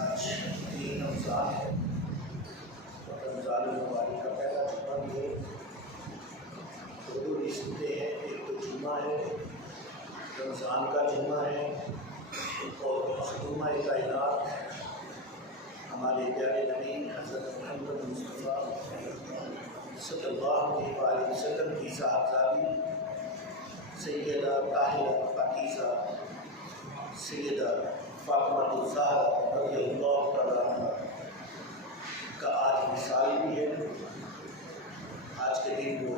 आज तीन रमज़ान है और रमज़ान मुबारक का पहला जुम्मा भी है। दो रिश्ते हैं, एक तो जुम्मा है, रमज़ान का जुम्मा है, और मखदूमा कायनात हमारे प्यारे नबी हज़रत मोहम्मद मुस्तफ़ा सल्लल्लाहु अलैहि वसल्लम की साहबजादी सैयदा ताहिरा पाकीज़ा सैयदा फ़ातिमा ज़हरा रज़ियल्लाहु तआला अन्हा का आज मिसाल भी है। आज के दिन वो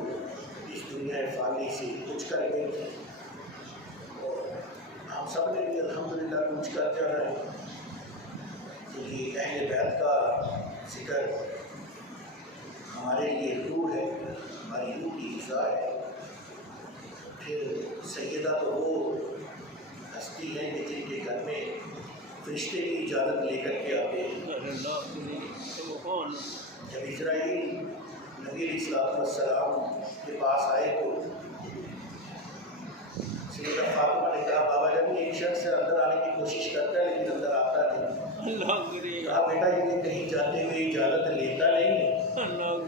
इस दुनिया फ़ानी से कुछ कर गई थी और हम सब ने भी अल्हम्दुलिल्लाह कुछ कर जा रहे हैं, क्योंकि अहले बैत का जिक्र हमारे लिए रूह है, हमारी रूह की ग़िज़ा है। फिर सैयदा तो वो हस्ती है कि जिनके घर में फरिश्ते की इजाज़त लेकर के आते हैं। जब इज़राइल नबी अलैहिस्सलाम के पास आए तो सैयदा फातिमा ने कहा, बाबा जब एक शख्स से अंदर आने की कोशिश करता है लेकिन अंदर आता नहीं। कहा, बेटा ये कहीं जाते हुए इजाज़त लेता नहीं है,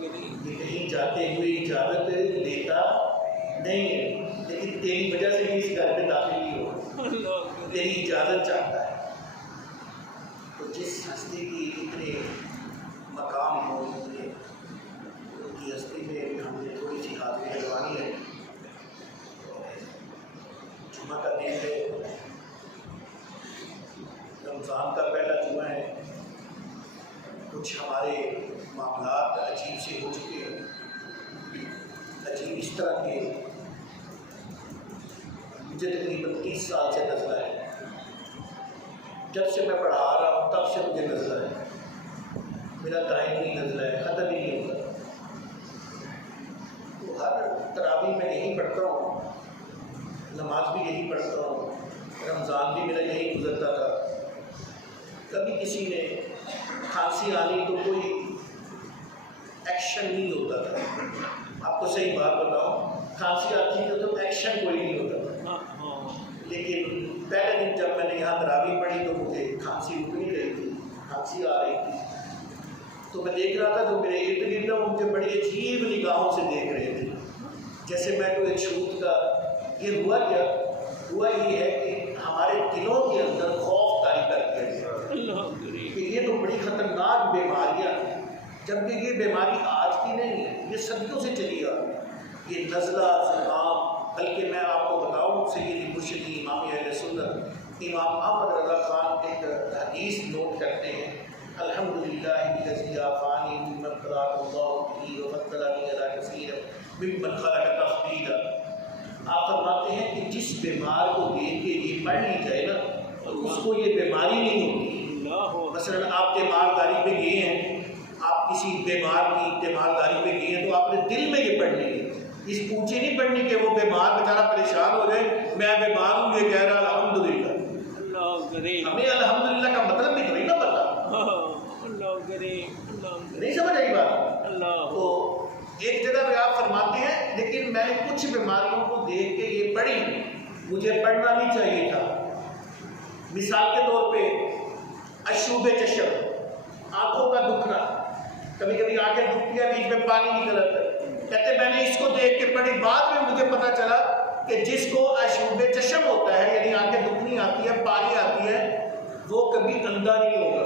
ये कहीं जाते हुए इजाज़त लेता नहीं है, लेकिन तेरी वजह से ही इस घर में दाखिल नहीं हो, तेरी इजाज़त चाहता है। तो जिस हस्ती की इतने मकाम हो, उनकी हस्ती में हमने थोड़ी सी हाज़िरी लगवानी है। जुम्मा का दिन है, रमज़ान का पहला जुम्मा है। कुछ हमारे मामलात अजीब से हो चुके हैं, अजीब इस तरह के। मुझे तकरीबन 30 साल से नज़ला है, जब से मैं पढ़ा रहा हूँ तब से मुझे नज़ला है। मेरा दायमी नज़ला है, ख़त्म ही नहीं होता। तो हर तरावी में यही पढ़ता हूँ, नमाज भी यही पढ़ता हूँ, रमज़ान भी मेरा यही गुजरता था। कभी किसी ने खांसी आनी तो कोई एक्शन नहीं होता था। आपको सही बात बताऊँ, खांसी आती थी तो एक्शन कोई नहीं होता था। लेकिन पहले दिन जब मैंने यहाँ तरावी पढ़ी तो मुझे खांसी रुक नहीं रही थी, खांसी आ रही थी। तो मैं देख रहा था जो मेरे इर्द गिर्द वो मुझे बड़ी अजीब निगाहों से देख रहे थे, जैसे मैं कोई छूत का। ये हुआ क्या? हुआ ये है कि हमारे दिलों के अंदर खौफ तारी कर दिया गया कि ये तो बड़ी ख़तरनाक बीमारियाँ हैं, जबकि ये बीमारी आज की नहीं है, ये सदियों से चली आ रही है। ये नज़ला, ज़ुकाम, बल्कि मैं आपको बताऊँ, सैयदी मुर्शिदी इमाम अहले सुन्नत इमाम अहमद रज़ा खान एक हदीस नोट करते हैं, अल्हम्दुलिल्लाह बिल्लज़ी आफ़ानी मिम्मन ख़लक़ल्लाहु बिही व फ़द्दलनी अला कसीरिन मिम्मन ख़लक़ तफ़दीला। आप फरमाते हैं कि जिस बीमार को देख के ये पढ़ ली जाए ना, तो उसको ये बीमारी नहीं होती। मसलन आप तीमारदारी पे गए हैं, आप किसी बीमार की तीमारदारी पे गए हैं, तो आपने दिल में ये पढ़ ली, इस पूछे नहीं पढ़नी कि वो बीमार बेचारा परेशान हो जाए, मैं बीमार हूँ ये कह रहा अल्हम्दुलिल्लाह। हमें अल्हम्दुलिल्लाह का मतलब भी थोड़ी ना पता। अल्लाह करे, अल्लाह नहीं समझ आई बात? अल्लाह तो एक जगह पे आप फरमाते हैं, लेकिन मैंने कुछ बीमारियों को देख के ये पढ़ी, मुझे पढ़ना नहीं चाहिए था। मिसाल के तौर पे अशुभ चशम, आंखों का दुखना, कभी कभी आंखें दुखती है, बीच में पानी निकल आता है। कहते मैंने इसको देख के पढ़ी, बाद में मुझे पता चला कि जिसको अशुभ चशम होता है, यानी आंखें दुखनी आती है, पानी आती है, वो कभी अंधा नहीं होगा।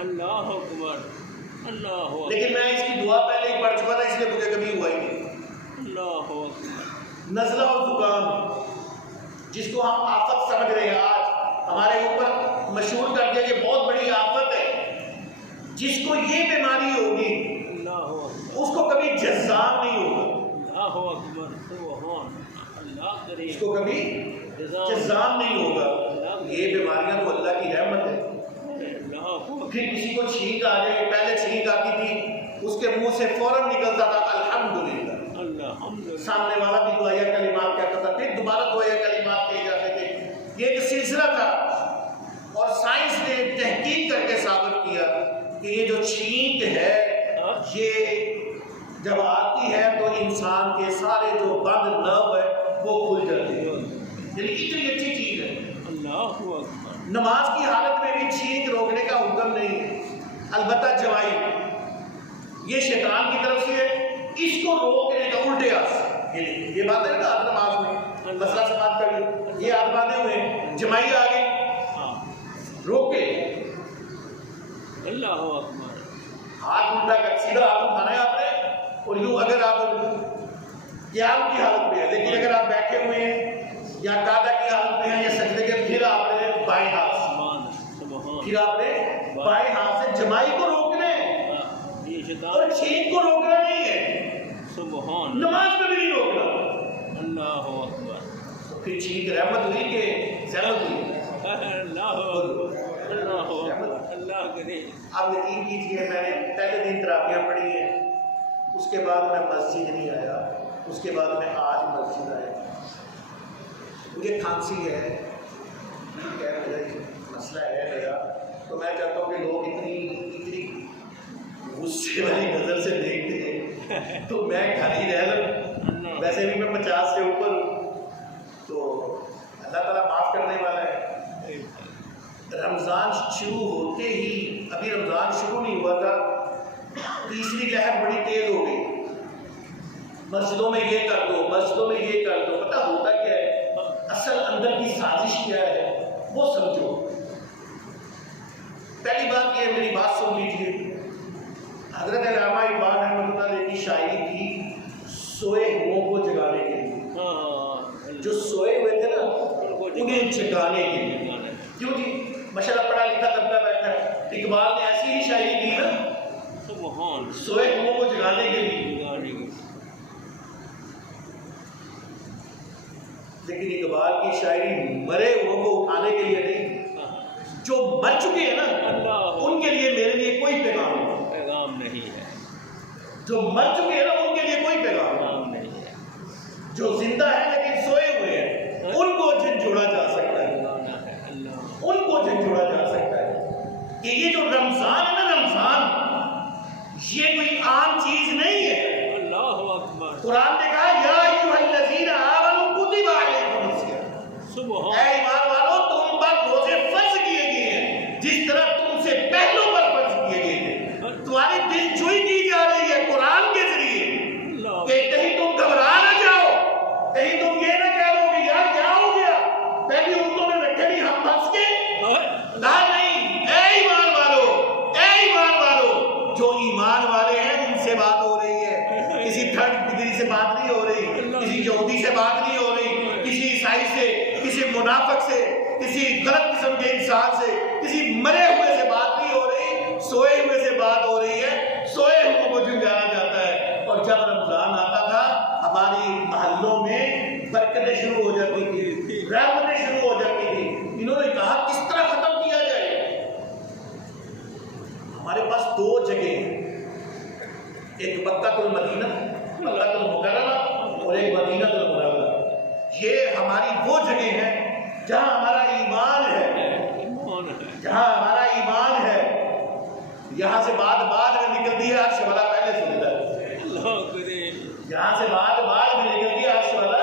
अल्लाह अकबर, अल्लाह अकबर। लेकिन मैं इसकी दुआ पहले ही पढ़ चुका था, इसलिए मुझे कभी हुआ ही नहीं। अल्लाह अकबर। नज़ला और जुकाम, जिसको हम आफत समझ रहे हैं, आज हमारे ऊपर मशहूर कर दिया, ये बहुत बड़ी आफत है। जिसको ये बीमारी होगी उसको कभी जज़्ज़ाम नहीं होगा। अल्लाह अकबर, सुभान अल्लाह करे, इसको कभी जज़्ज़ाम नहीं होगा। ये बीमारियां तो अल्लाह की रहमत है। फिर किसी को छींक आ जाए, पहले छींक आती थी, उसके मुंह से फौरन निकलता था अल्हम्दुलिल्लाह, अल्हम्दुलिल्लाह। सामने वाला भी दुआया कलिमात कहता था, फिर दोबारा दुआया कलिमात कहे जाते थे। ये एक सिलसिला था, और साइंस ने तहकीक करके साबित किया कि ये जो छींक है, ये जब आती है तो इंसान के सारे जो बंद नर्व है वो खुल जाते हैं। यानी इतनी अच्छी चीज है। अल्लाह अकबर। नमाज की हालत में भी छींक रोकने का हुक्म नहीं है, अलबत्ता जवाई, ये शैतान की तरफ से है, इसको रोकने का उल्टे हाथ, ये बात है ना आज नमाज में मसला समाज कर, ये हाथ बांधे हुए हैं, जमाई आ गई, रोके। अल्लाह अकबर। हाथ उल्टा कर, सीधा हाथ उठाना है आपने, और यूं अगर आप क़याम की हालत में है, लेकिन अगर आप बैठे हुए हैं या कादा की हालत में है या सजदे के, फिर आपने बाएं हाथ से जमाई को रोकना है, और छींक को रोकना नहीं है। सुभान, नमाज में भी नहीं रोकना। अल्लाह अकबर। फिर छींक रहमत हुई कि ज़हमत हुई? अल्लाह अकबर, अल्लाह अकबर, अल्लाह करे। आप यकीन कीजिए, मैंने पहले दिन तरावियाँ पढ़ी है, उसके बाद मैं मस्जिद नहीं आया, उसके बाद मैं आज मस्जिद आया। मुझे खांसी है, ठीक है, मेरा मसला है मेरा, तो मैं चाहता हूँ कि लोग इतनी गुस्से वाली नज़र से देखते हैं, तो मैं घर ही रह लूँ। वैसे भी मैं 50 से ऊपर हूँ, तो अल्लाह ताला माफ़ करने वाला है। रमज़ान शुरू होते ही, अभी रमज़ान शुरू नहीं हुआ था, तीसरी लहर बड़ी तेज हो गई, मस्जिदों में ये कर दो, मस्जिदों में ये कर दो। पता होता क्या है, असल अंदर की साजिश क्या है वो समझो। पहली बात ये, मेरी बात सुन लीजिए, हजरत अल्लामा इकबाल रहमतुल्लाह अलैह की शायरी थी सोए हुओं को जगाने के लिए, जो सोए हुए थे ना उन्हें जगाने के लिए। क्यों जी, माशाल्लाह पढ़ा लिखा तबका बैठा है, इकबाल ने ऐसी ही शायरी दी ना, सोए हुओं को जगाने के लिए। लेकिन इकबाल की शायरी मरे हुओं को उठाने के लिए नहीं, जो मर चुके हैं ना उनके लिए, मेरे लिए कोई पैगाम नहीं है। जो मर चुके हैं ना उनके लिए कोई पैगाम नहीं है। जो जिंदा है लेकिन सोए हुए हैं, उनको झंझोड़ा जा सकता है, उनको झंझोड़ा जा सकता है। कि ये जो रमजान है ना, रमजान ये कोई आम चीज नहीं है। अल्लाहु अकबर। कुरान ने कहा, या अय्युहल्लज़ीना आमनू कुतिबा अलैकुमुस्सियाम, सुभान, ऐ ईमान वालों, तुम पर रोजे फर्ज किए गए हैं जिस तरह तुमसे पहलों पर फर्ज किए गए थे। तुम्हारी दिलजोई की जा रही है कुरान के जरिए कि कहीं तुम घबरा ना जाओ, कहीं तुम ये ना कह दो कि यार क्या हो गया, पहली उर्दू में रखे नहीं हम फंस के ना, नहीं। ऐ ईमान वालों, जो ईमान वाले हैं उनसे बात हो रही है, किसी थर्ड डिग्री से बात नहीं हो रही, किसी यहूदी से बात नहीं हो रही, किसी ईसाई से, किसी मुनाफिक से, किसी गलत किस्म के इंसान से, किसी मरे हुए से बात नहीं हो रही, सोए हुए से बात हो रही है। सोए हुए को झुंझाना जाता है। और जब रमजान आता था, हमारी महल्लों में बरकतें शुरू हो जाती थी, रहमतें शुरू हो जाती थी। इन्होंने कहा किस तरह खत्म किया जाए। हमारे पास दो जगह हैं, एक मक्कातुल मदीना, मक्कातुल मुकर्रमा, और एक मदीनातुल मुनव्वरा। ये हमारी वो जगह है जहां हमारा ईमान है, जहां हमारा ईमान है। यहाँ से बाद में निकलती है, अर्श वाला पहले सुनता है। यहाँ से बाद में निकलती है, अर्श वाला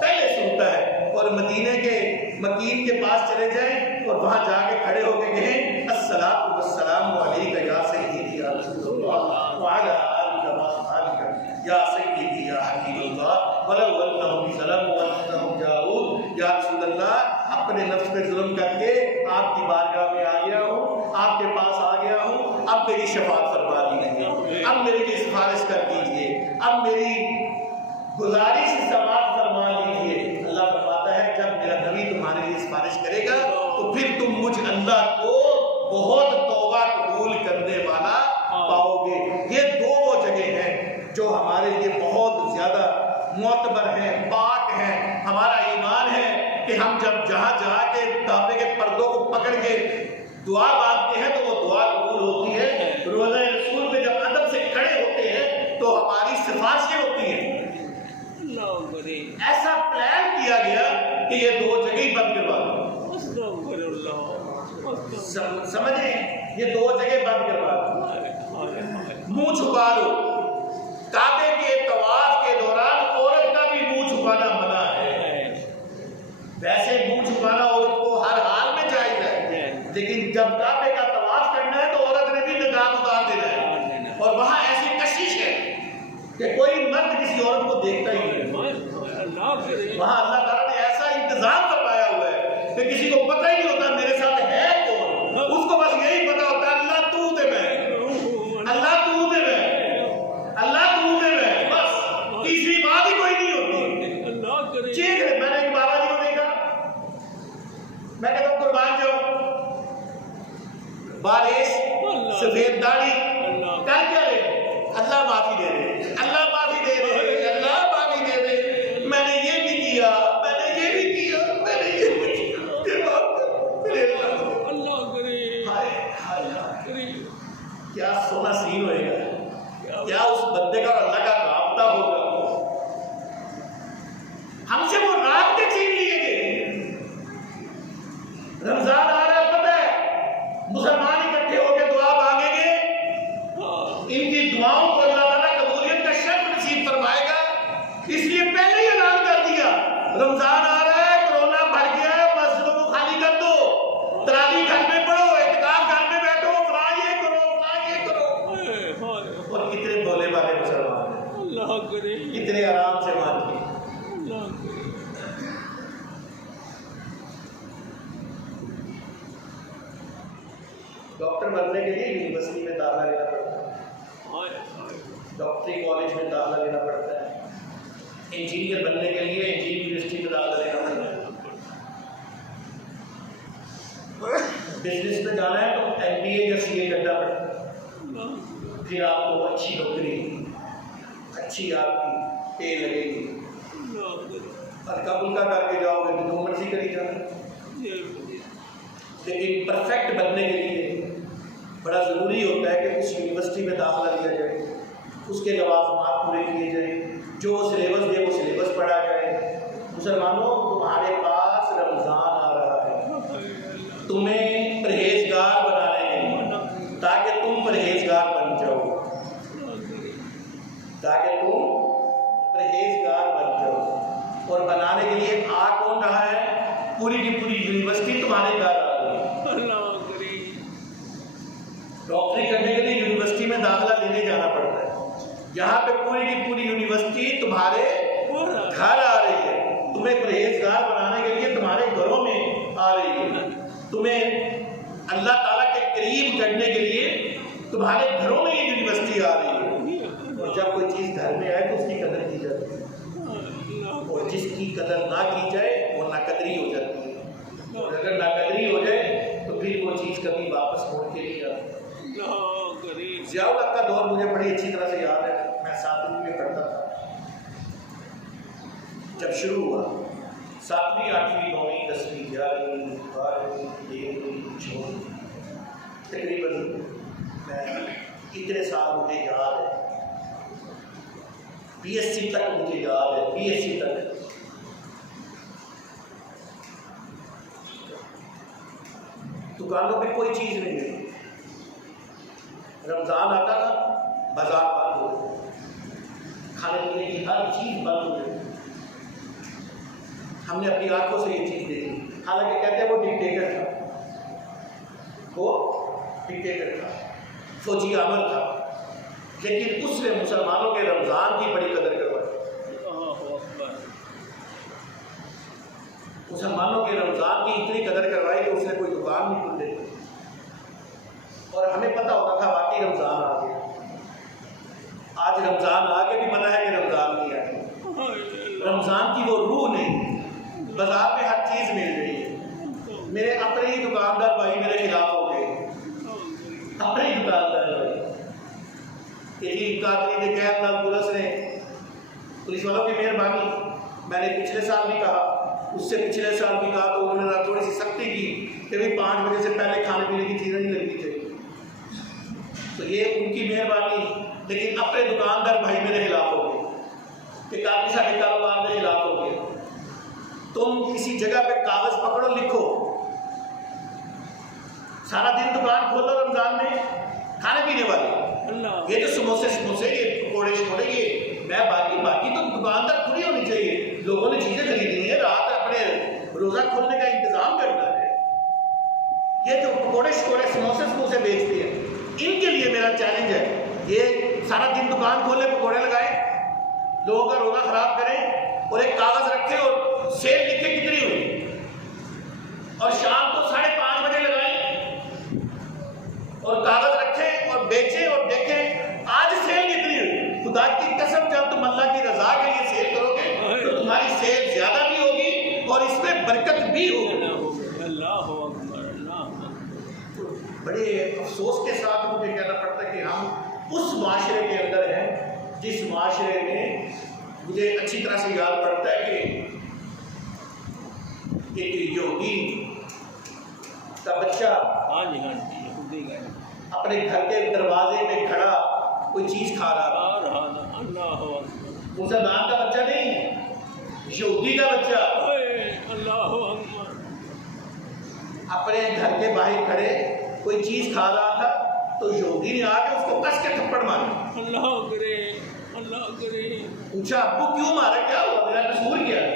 पहले सुनता है। और मदीने के मकीन के पास चले जाएं और वहां जाके खड़े होके कहें अस्सलातु वस्सलामु अलैका या सय्यदी या रसूलल्लाह व अला आलिका व अस्हाबिका या सय्यदी या हबीबल्लाह वलौ अन्नहुम ज़लमू अन्फुसहुम जाऊद। या रसूलल्लाह, अपने नफ्स पे जुल्म करके आपकी बारगाह में आ गया हूँ, आपके पास आ गया हूँ, अब मेरी शफाअत फरमा दीजिए, अब मेरे लिए सिफारिश कर दीजिए, अब मेरी गुजारिश समाप्त फरमा लीजिए। अल्लाह फरमाता है जब मेरा नबी तुम्हारे लिए सिफारिश करेगा तो फिर तुम मुझ अल्लाह को बहुत तौबा कबूल करने वाला पाओगे। ये दो वो जगह हैं जो हमारे लिए बहुत ज्यादा मोतबर हैं, पाक हैं। हमारा ईमान है कि हम जब जहाँ के काबे के पर्दों को पकड़ के दुआ मांगते हैं तो वो दुआ कबूल होती है। रोज़ा रसूल में जब अदब से खड़े होते हैं तो हमारी सिफारिशें होती हैं। ऐसा प्लान किया गया कि ये दो जगह ही बंद करवा दो। समझे, ये दो जगह बंद करवा दो। मुंह छुपा लो। काबे के तवाफ के दौरान औरत का भी मुंह छुपाना मना है। वैसे मुंह छुपाना औरत को हर हाल में जायज है, लेकिन जब काबे का तवाफ करना है तो औरत ने भी निकाब उतार देना है। और वहां ऐसी कशिश है कि कोई मर्द किसी औरत को देखता ही नहीं। वहां अल्लाह ताला ने ऐसा इंतजाम करवाया हुआ है कि किसी को पता ही नहीं होता मेरे साथ है कौन। उसको बस यही पता होता है अल्लाह तू दे मैं, अल्लाह तू दे मैं, अल्लाह तू दे मैं, बस तीसरी बात ही कोई नहीं होती। ठीक है, मैंने एक बाबा जी को देखा, मैं कहता हूँ कुर्बान जाओ, बारिश, सफेद दाढ़ी, कर क्या ले, अल्लाह माफी दे दे, अल्लाह माफी दे दे, अल्लाह माफी दे दे। मैंने ये भी किया, मैंने ये भी किया, मैंने ये भी किया, ये बात अल्लाह करे। हाय हाय हाय, क्या सोना सीन होएगा, क्या उस बंदे का अल्लाह का राब्ता होगा। हमसे वो राब्ते छीन लिए गए। रमजान आ रहा है, पता है, मुसलमान इकट्ठे होकर दुआ मांगेंगे, इनकी दुआओं को अल्लाह ताला कबूलियत का शर्त नसीब फरमाएगा। इसलिए पहले ही ऐलान कर दिया रमजान आ रहा है, कोरोना बढ़ गया है, मस्जिदों को खाली कर दो, तरावी घर में पढ़ो, इत्काफ घर में बैठो, फलां ये करो, फलां ये करो। और कितने भोले भाले मुसलमान हैं, अल्लाह करे, कितने आराम से मानते। डॉक्टर बनने के लिए यूनिवर्सिटी में दाखिला लेना पड़ता है, डॉक्टरी कॉलेज में दाखिला लेना पड़ता है। इंजीनियर बनने के लिए इंजीनियरिंग यूनिवर्सिटी में दाखिला लेना पड़ता है। बिजनेस में जाना है तो MBA या CA करना पड़ता है। फिर आपको अच्छी नौकरी, अच्छी आपकी पे लगेगी। हल्का फुल्का करके जाओगे तो जो मर्जी करी जाना। लेकिन परफेक्ट बनने के लिए बड़ा ज़रूरी होता है कि उस यूनिवर्सिटी में दाखिला लिया जाए, उसके लवाज़िमात पूरे किए जाए, जो सिलेबस दे वो सिलेबस पढ़ा जाए। मुसलमानों, तुम्हारे पास रमज़ान आ रहा है, तुम्हें परहेजगार बनाने के लिए, ताकि तुम परहेजगार बन जाओ, ताकि तुम परहेजगार बन जाओ। और बनाने के लिए आ कौन रहा है? पूरी की पूरी यूनिवर्सिटी तुम्हारे घर आ रही है। डॉक्टरी करने के लिए यूनिवर्सिटी में दाखिला लेने जाना पड़ता है। यहाँ पे पूरी की पूरी यूनिवर्सिटी तुम्हारे घर आ रही है, तुम्हें परहेजगार बनाने के लिए तुम्हारे घरों में आ रही है, तुम्हें अल्लाह ताला के करीब करने के लिए तुम्हारे घरों में ये यूनिवर्सिटी आ रही है। और जब कोई चीज़ घर में आए तो उसकी कदर की जाती है, और जिसकी कदर ना की जाए वो नाकदरी हो जाती है। और अगर नाकदरी हो जाए तो फिर वो चीज़ कभी वापस मोड़ के नहीं आती। ज़ियाउल हक का दौर मुझे बड़ी अच्छी तरह से याद है। मैं 7वीं में पढ़ता था जब शुरू हुआ, 7वीं 8वीं 9वीं 10वीं 11वीं 12वीं 13वीं 14वीं, तकरीबन मैं इतने साल मुझे याद है। BSc तक मुझे याद है, BSc तक। दुकानों पे कोई चीज़ नहीं है, रमज़ान आता था, बाजार बंद हो गए, खाने पीने की हर चीज़ बंद हो गई। हमने अपनी आंखों से ये चीज़ देखी। हालांकि कहते हैं वो डिक्टेटर था, वो डिक्टेटर था, फौजी आमर था, लेकिन उसने मुसलमानों के रमज़ान की बड़ी कदर करवाई। मुसलमानों के रमज़ान की इतनी कदर करवाई कि उसने कोई दुकान नहीं खुल दी। और हमें पता होता था वाकई रमज़ान आ गया। आज रमज़ान आगे भी मना है कि रमज़ान नहीं आया। रमज़ान की वो रूह नहीं। बाजार में हर चीज़ मिल रही है। मेरे अपने ही दुकानदार भाई मेरे खिलाफ हो गए, अपने ही दुकानदार भाई। यही कादरी ने कैब नाल पुलिस ने, पुलिस वालों की मेहरबानी, मैंने पिछले साल भी कहा, उससे पिछले साल भी कहा, तो उन्होंने थोड़ी सी सख्ती की कि भाई 5 बजे से पहले खाने पीने की चीज़ें नहीं लगनी चाहिए। तो ये उनकी मेहरबानी, लेकिन अपने दुकानदार भाई मेरे खिलाफ हो गए कि काफी सारे कारोबार मेरे खिलाफ हो गए। तुम किसी जगह पे कागज पकड़ो, लिखो, सारा दिन दुकान खोलो रमजान में खाने पीने वाले, ये जो समोसे ये पकौड़े शकोड़े, ये मैं बाकी तो दुकानदार खुली होनी चाहिए। लोगों ने चीजें खरीदनी है, रात अपने रोजा खोलने का इंतजाम करना है। ये जो पकौड़े शकोड़े समोसे बेचते हैं, इनके लिए मेरा चैलेंज है, ये सारा दिन दुकान खोले, पकौड़े लगाए, लोगों का रोजा खराब करें और एक कागज रखे और सेल लिखे कितनी हुई, और शाम को 5:30 बजे लगाएं और कागज रखें और बेचें और देखें आज सेल कितनी हुई। खुदा की कसम, जब तुम अल्लाह की रजा के लिए सेल करोगे तो तुम्हारी सेल ज्यादा भी होगी और इसमें बरकत भी होगी। बड़े अफसोस के साथ मुझे कहना पड़ता है कि हम उस माशरे के अंदर हैं जिस माशरे में मुझे अच्छी तरह से याद पड़ता है कि एक योगी का बच्चा अपने घर के दरवाजे में खड़ा कोई चीज खा रहा था। मुसलमान का बच्चा नहीं, यहूदी का बच्चा अपने घर के बाहर खड़े कोई चीज खा रहा था, तो यहूदी ने आके उसको कस के थप्पड़ मारा। अल्लाह करे। पूछा अब्बू क्यों मारा, क्या हुआ, मेरा कसूर क्या है?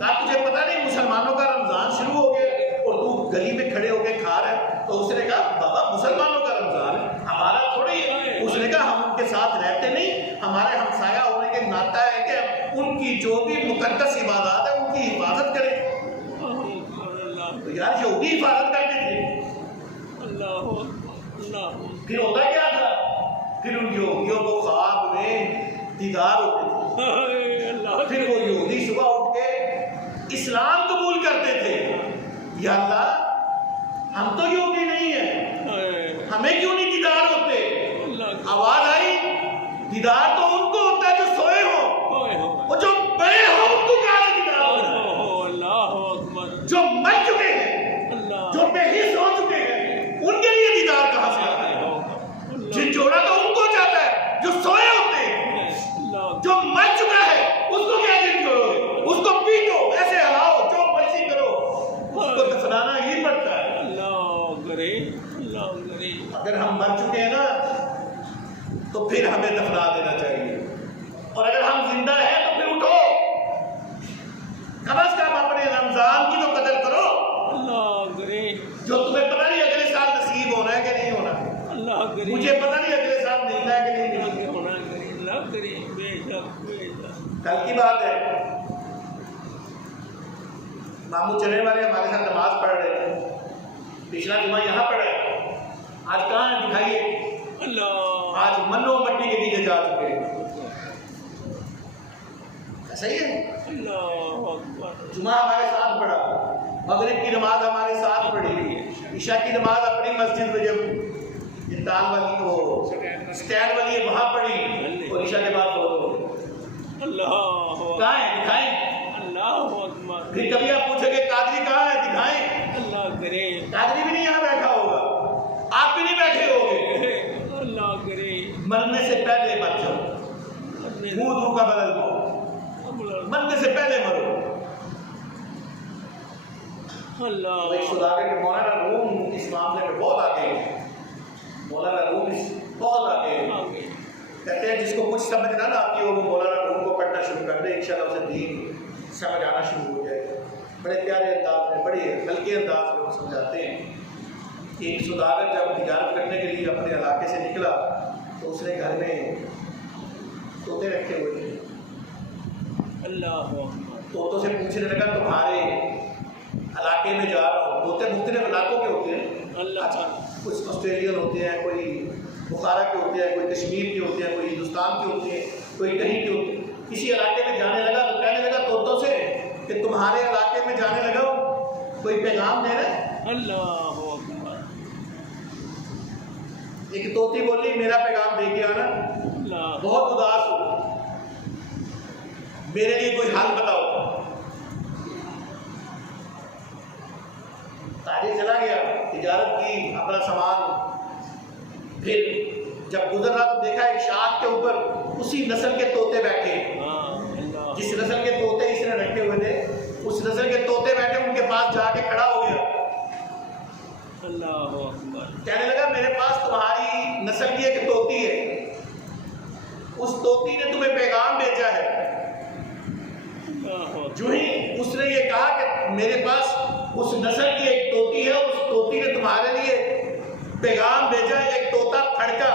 कहा तुझे पता नहीं मुसलमानों का रमजान शुरू हो गया और तू गली में खड़े होके खा रहा है? तो उसने कहा बाबा मुसलमानों का रमजान है, हमारा थोड़ी है। उसने कहा हम उनके साथ रहते नहीं, हमारे हमसाया होने के नाता है कि उनकी जो भी मुकद्दस इबादत है उनकी हिफाजत करें। तो यार यहूदी हिफाजत करते थे। फिर होता क्या था, फिर उन योगियों को ख्वाब में दीदार होते थे। फिर वो यहूदी सुबह उठ के इस्लाम कबूल करते थे। या अल्लाह हम तो योगी नहीं है, हमें क्यों नहीं दीदार होते? आवाज आई दीदार तो उनको होता है जो सोए हो, वो जो बड़े हो उनको कहां से दीदार होता है? जो मर चुके हैं, जो बेहिस हो चुके हैं, उनके लिए दीदार कहां से आता है? झिझोड़ा तो उनको जाता है जो सोए होते हैं, जो मर चुका है उसको क्या झिझोड़ोगे? उसको पीटो, ऐसे हलाओ, जो मर्जी करो, उसको दफनाना ही पड़ता है। अगर हम मर चुके हैं ना तो फिर हमें दफना देना चाहिए, और अगर हम जिंदा हैं तो फिर उठो, कम से कम अपने रमजान की तो कदर करो। जो तुम्हें पता नहीं अगले साल नसीब होना है कि नहीं होना, मुझे पता नहीं अगले साल मिलना है कि नहीं मिलना। कल की बात है, मामू चने वाले हमारे साथ नमाज पढ़ रहे थे। पिछला जुमा यहाँ पढ़ा है, आज कहाँ है दिखाइए? आज मनो मट्टी के नीचे जा चुके हैं। सही है, जुमा हमारे साथ पढ़ा, मगरिब की नमाज हमारे साथ पढ़ी, ईशा की नमाज अपनी मस्जिद में जब ताल वाली को स्टैंड वाली है वहां पढ़ी, और ईशा के बाद कहाँ है दिखाएं? फिर कभी आप पूछोगे कादरी कहाँ है, दिखाएं? कादरी भी नहीं यहाँ बैठा होगा, आप भी नहीं बैठे होगे। मरने से पहले मर जाओ, मुंह धू का बदल दो, मरने से पहले मरो। मौलाना रूम इस मामले में बहुत आगे है। मौलाना रूम इस बहुत आगे हैं। कहते हैं जिसको कुछ समझ ना आती हो वो मौलाना रूम को पढ़ना शुरू कर दे, इंशाल्लाह उसे दीन समझ आना शुरू हो जाएगा। बड़े प्यारे अंदाज में, बड़े हल्के अंदाज में वो समझाते हैं कि एक सौदागर जब तिजारत करने के लिए अपने इलाके से निकला तो उसने घर में तोते रखे हुए थे। अल्लाह तोतों से पूछने लगा तुम्हारे इलाके में जा रहा हूँ। तोते मुख्तलिफ इलाकों के होते हैं। अल्लाह अच्छा, कुछ ऑस्ट्रेलियन होते हैं, कोई बुखारा के होते हैं, कोई कश्मीर के होते हैं, कोई हिंदुस्तान के होते हैं, कोई कहीं के होते हैं। किसी इलाके में जाने लगा तो कहने लगा तोतों से कि तुम्हारे इलाके में जाने लगा कोई पैगाम दे रहा है। अल्लाह एक तोती बोली मेरा पैगाम दे के आना, बहुत उदास हो, मेरे लिए कोई हल बताओ। ताजिर चला गया, तिजारत की, अपना सामान। फिर जब गुजर रहा तो देखा एक शाख के ऊपर उसी नस्ल के तोते बैठे, जिस नस्ल के तोते इसने रखे हुए थे उस नस्ल के तोते बैठे, उनके पास जाके खड़ा हो गया। अल्लाह अकबर। कहने लगा मेरे पास तुम्हारी नस्ल की एक तोती है, उस तोती ने तुम्हें पैगाम भेजा है। जो ही उसने ये कहा कि मेरे पास उस नस्ल की एक तोती है, उस तोती ने तुम्हारे लिए पैगाम भेजा है, एक तोता फड़का,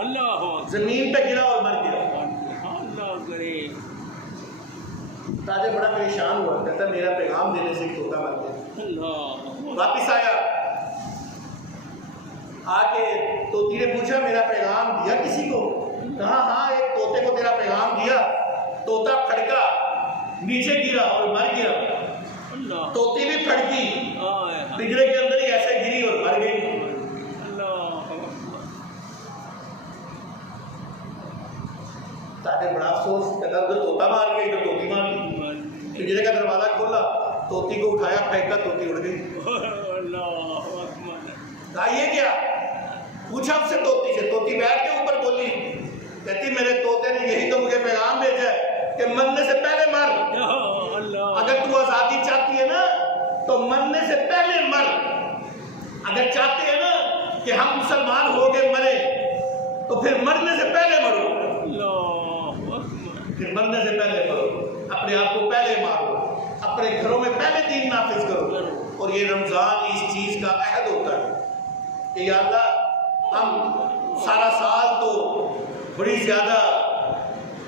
अल्लाह जमीन पे गिरा और मर गया। अल्लाह करे। ताजे बड़ा परेशान हुआ, कहता मेरा पैगाम देने से एक तोता मर गया। अल्लाह वापिस आया, आके तोती ने पूछा मेरा पैगाम दिया किसी को? कहा हाँ, एक तोते को तेरा पैगाम दिया। तोता फड़का, नीचे गिरा और मर गया। तोती भी फड़की, पिंजरे के अंदर ही ऐसे गिरी और मर गई। ताजे बड़ा अफसोस, कहता उधर तोता मार गया, इधर तोती मार गई। पिंजरे का दरवाजा खोला, तोती को उठाया, फेंका, तोती उड़ गई। कहा ये क्या? पूछा उससे तोती से, तोती बैठ के ऊपर बोली, कहती मेरे तोते ने यही तो मुझे पैगाम भेजा है कि मरने से पहले मर। अगर तू आजादी चाहती है ना तो मरने से पहले मर। अगर चाहते हैं ना कि हम मुसलमान हो गए मरे तो फिर मरने से पहले मरो, फिर मरने से पहले मरो, अपने आप को पहले मारो, अपने घरों में पहले दीन नाफिज करो। और ये रमजान इस चीज का अहद होता है कि या अल्लाह हम सारा साल तो बड़ी ज्यादा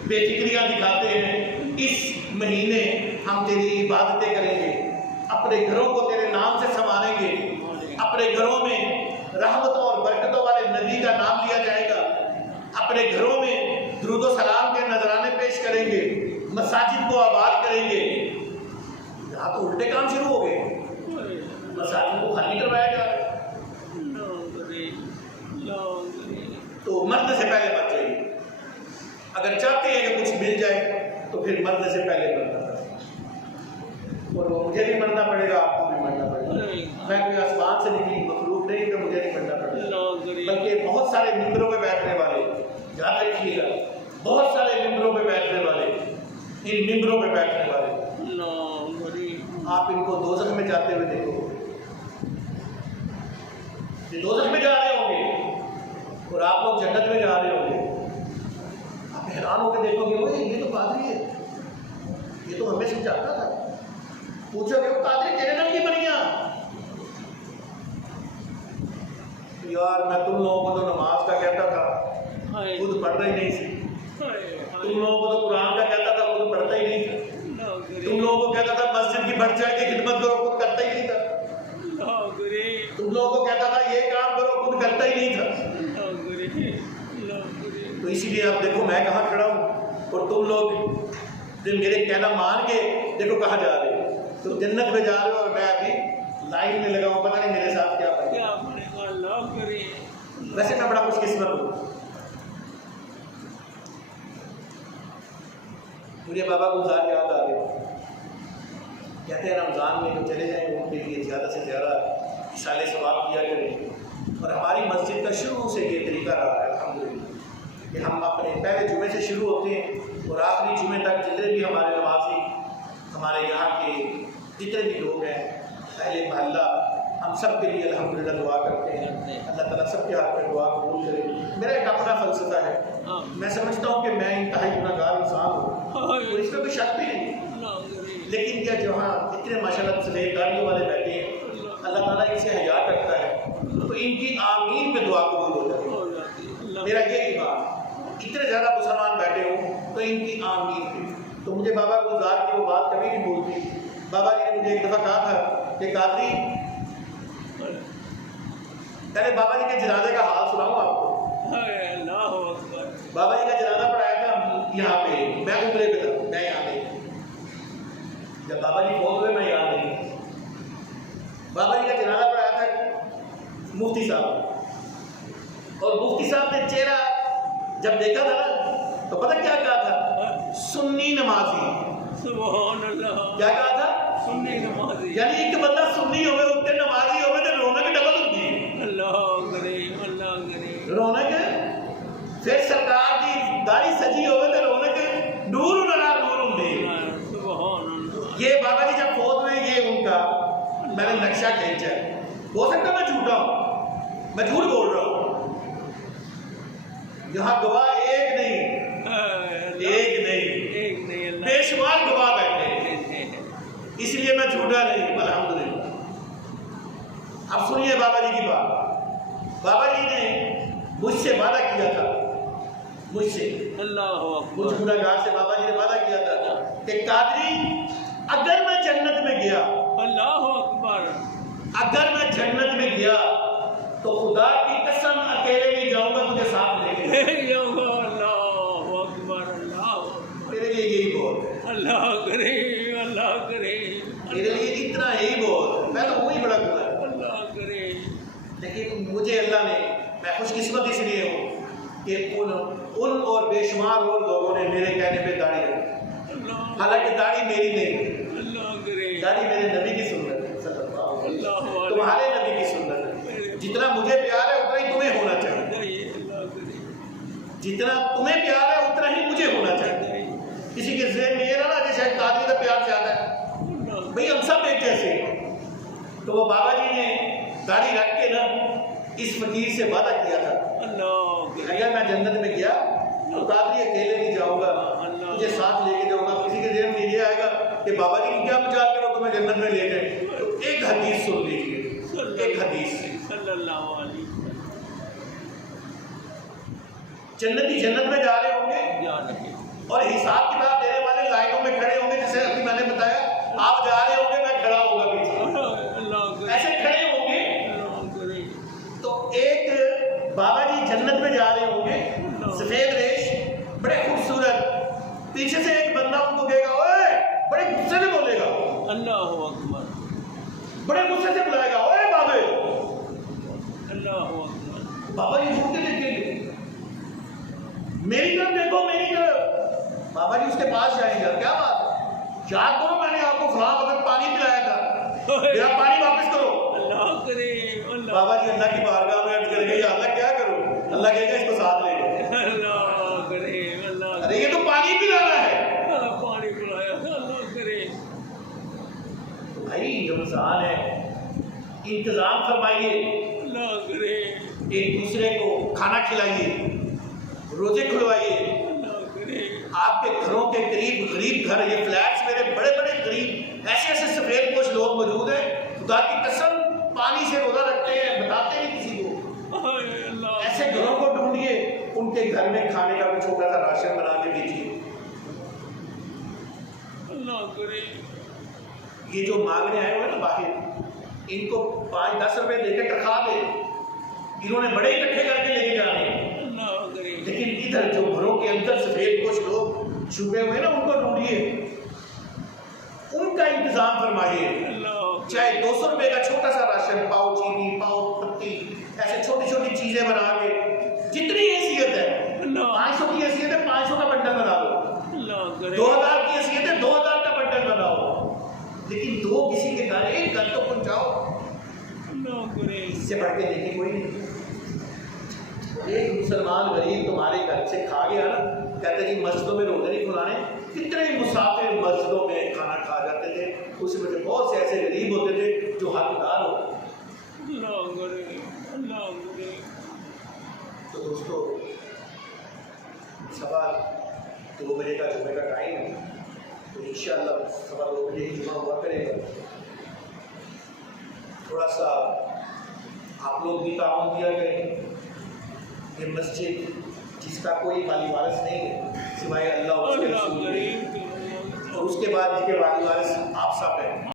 बेफिक्रियां दिखाते हैं, इस महीने हम तेरी इबादतें करेंगे, अपने घरों को तेरे नाम से संवारेंगे, अपने घरों में रहमतों और बरकतों वाले नबी का नाम लिया जाएगा, अपने घरों में दुरूद व सलाम के नजराने पेश करेंगे, मसाजिद को आबाद करेंगे। यहाँ तो उल्टे काम शुरू हो गए, मसाजिद को खाली करवाया जा रहा है। तो मरने से पहले मर जाइए। अगर चाहते हैं कि कुछ मिल जाए तो फिर मरने से पहले मरना पड़ेगा। और वो मुझे नहीं मरना पड़ेगा, आपको भी मरना पड़ेगा। मैं कोई आसमान से निकली मखलूक नहीं कि मुझे नहीं मरना पड़ेगा, बल्कि बहुत सारे मिंबरों पे बैठने वाले, याद रखिएगा, बहुत सारे मिंबरों पे बैठने वाले, इन मिंबरों पे बैठने वाले, आप इनको दोज़ख में जाते हुए देखो, ये दोज़ख में जा रहे होंगे और आप लोग जन्नत में जा रहे होंगे। आप हैरान होकर देखोगे, वो ये तो पादरी है, ये तो हमें समझाता था। पूछोगे वो पादरी तेरे नाम की बनिया? यार मैं तुम लोगों को तो नमाज का कहता था, खुद पढ़ रही नहीं थी। तुम लोगों को तो कुरान का कहता था, खुद पढ़ता ही नहीं था। तुम लोगों को कहता था मस्जिद की बढ़ चढ़ के खिदमत करो, खुद करता ही नहीं था। तुम लोगों को कहता था ये काम करो, खुद करता ही नहीं था। तो इसीलिए आप देखो मैं कहाँ खड़ा हूँ और तुम लोग जो मेरे कहना मान के देखो कहाँ जा रहे हो। तो जन्नत में जा रहे हो और मैं अभी लाइन में लगा हूँ, पता नहीं मेरे साथ क्या बनेगा। वैसे मैं बड़ा खुशकिस्मत हूँ। मुझे बाबा गुलजार याद आ गए, कहते हैं रमज़ान में जो चले जाएंगे उनके लिए ज़्यादा से ज़्यादा इशाले सवाब किया करें। और हमारी मस्जिद का शुरू से ये तरीका रहा है अल्हम्दुलिल्लाह कि हम अपने पहले जुमे से शुरू होते हैं और आखिरी जुमे तक जितने भी हमारे नवाजी, हमारे यहाँ के जितने भी लोग हैं, पहले महल्ला, हम सब के लिए अल्हम्दुलिल्लाह दुआ करते हैं। अल्लाह ताला सब सबके हाथ में दुआ कबूल करे। मेरा एक अपना फलसफा है, मैं समझता हूँ कि मैं इंतहाई गुनाहगार इंसान हूँ और इसमें कोई शक भी नहीं, लेकिन क्या जहाँ इतने माशाल्लाह सफ़ेद दाढ़ियों वाले बैठे हैं, अल्लाह ताला इनसे हया करता है, तो इनकी आमीन पे दुआ कबूल हो जाती है। मेरा यही बात, इतने ज़्यादा मुसलमान बैठे हों तो इनकी आमीन पे। तो मुझे बाबा गुलजार की वो बात कभी नहीं भूलती। बाबा जी ने मुझे एक दफ़ा कहा था कि कादरी, पहले बाबा जी के जनाजे का हाल सुनाऊँ आपको। बाबा जी का जनाजा पढ़ाया था यहाँ पे, मैं उम्रे पे था, मैं यहाँ पे, जब बाबा जी बहुत हुए मैं याद नहीं। बाबा जी का जनाजा पढ़ाया था मुफ्ती साहब, और मुफ्ती साहब ने चेहरा जब देखा था ना तो पता क्या कहा था? सुन्नी नमाजी। सुभान अल्लाह। क्या कहा था? सुन्नी नमाजी। यानी एक बंदा सुन्नी होवे, उठते नमाजी होवे तो रौनक डबल होती है। अल्लाह करे, अल्लाह करे। रौनक फिर सरकार की दाढ़ी सजी होवे तो रौनक नूर नला नूर होंदी। सुभान अल्लाह। ये बाबा जी जब फौत हुए, ये उनका मैंने नक्शा खींचा। हो सकता मैं झूठा हूँ, मैं झूठ बोल रहा हूँ। यहाँ गवाह एक नहीं, बेशुमार गवाह बैठे, इसलिए मैं झूठा नहीं, अल्हम्दुलिल्लाह। अब सुनिए बाबा जी की बात। बाबा जी ने मुझसे वादा किया था, मुझसे, मुझ गुनाहगार से बाबा जी ने वादा किया था कि कादरी, अगर मैं जन्नत में गया, अल्लाह अकबर, अगर मैं जन्नत में गया तो खुदा की कसम अकेले नहीं जाऊंगा, तुझे साथ लेके अल्लाह अकबर, अल्लाह मेरे लिए यही बहुत है। अल्लाह करे, अल्लाह करे, मेरे लिए इतना ही बहुत है। मैं तो वही बड़ा गुनाह है, अल्लाह करे। लेकिन मुझे अल्लाह ने, मैं खुशकिस्मत इसलिए हूँ कि उन और बेशुमार और लोगों ने मेरे कहने पे दाढ़ी रखी। हालांकि दाढ़ी मेरी नहीं, अल्लाह करे, दाढ़ी मेरे नबी की सुन्नत है, सल्लल्लाहु अलैहि वसल्लम, तुम्हारे नबी की सुन्नत है। जितना मुझे प्यार है उतना ही तुम्हें होना चाहिए, जितना तुम्हें प्यार है उतना ही मुझे होना चाहिए। किसी के ज़हन में ये ना कि शायद कादरी का प्यार ज्यादा है, भाई हम सब एक जैसे हैं। तो वो बाबा जी ने दाढ़ी रख के ना इस फकीर से वादा किया था कि अगर मैं जन्नत में गया तो कादरी अकेले नहीं जाऊंगा, तुझे साथ लेके जाऊंगा। किसी के ज़हन में ये आएगा कि बाबा जी की क्या मजाल के वो तुम्हें जन्नत में ले गए, तो एक हदीस सुन लीजिए, एक हदीस। जन्नती जन्नत में जा रहे होंगे और हिसाब किताब देने वाले लाइनों में खड़े होंगे, जैसे अभी मैंने बताया, आप जा रहे होंगे, मैं खड़ा होगा पीछे, ऐसे खड़े होंगे। तो एक बाबा जी जन्नत में जा रहे होंगे, सफेद रेश, बड़े खूबसूरत, पीछे से एक बंदा उनको कहेगा, ओए, बड़े गुस्से से बोलेगा, अल्लाह अकबर, बड़े गुस्से से बुलाएगा, ओए बाबे, अल्लाह अकबर। बाबा जी घूम के देखेंगे, मेरी तरफ देखो, मेरी तरफ। बाबा जी उसके पास जाएंगे, क्या बात है, याद करो मैंने आपको फलां वक्त पानी पिलाया था, मेरा पानी वापस करो। अल्लाह करे, बाबा जी अल्लाह की बारगाह में अर्ज करेंगे, या अल्लाह क्या करो? अल्लाह कहेगा इसको साथ ले लो। अल्लाह करे, अल्लाह, अरे ये तो पानी पिलाना है, पानी पिलाया, अल्लाह करे। भाई रमजान है, इंतजाम फरमाइए, अल्लाह करे, एक दूसरे को खाना खिलाइए, रोजे खुलवाइए। आपके घरों के करीब गरीब घर, ये फ्लैट्स मेरे बड़े बड़े गरीब, ऐसे ऐसे सफेद पोश लोग मौजूद हैं, खुदा की कसम पानी से रोजा रखते हैं, बताते नहीं किसी को। ऐसे घरों को ढूंढिए, उनके घर में खाने का भी छोटा सा राशन बना के दीजिए। अल्लाह करे। ये जो मांगने आए हुए ना बाहर, इनको 5-10 रुपए देकर टरखा दे, इन्होंने बड़े इकट्ठे करके लेके जाने हैं। लेकिन इधर जो घरों के अंदर सफेद कुछ लोग छुपे हुए ना, उनको ढूंढिए, उनका इंतजाम फरमाइए। चाहे 200 रुपए का छोटा सा राशन, पाव चीनी, पाव पत्ती, ऐसे छोटी छोटी चीजें बना के, जितनी हैसियत है, 500 की हैसियत है 500 का बंडल बना लो, 2000 की हैसियत है 2000 का बंडल बनाओ, लेकिन दो किसी के घर, एक घर तो पहुंचाओ। इससे बढ़ के देखे कोई नहीं। एक मुसलमान गरीब तुम्हारे घर से खा गया ना, कहते जी मस्जिदों में रोजे नहीं खुलाने, कितने मुसाफिर मस्जिदों में खाना खा जाते थे, उसमें से बहुत से ऐसे गरीब होते थे जो हकदार होते। बजे का जुमे का टाइम है, तो इंशाअल्लाह 2:15 बजे ही जुमा हुआ करेगा। थोड़ा सा आप लोग भी ताउन दिया करें। ये मस्जिद जिसका कोई माली वारिस नहीं है सिवाय अल्लाह और उसके रसूल के, और उसके बाद इसके वाली वारिस आप सब हैं।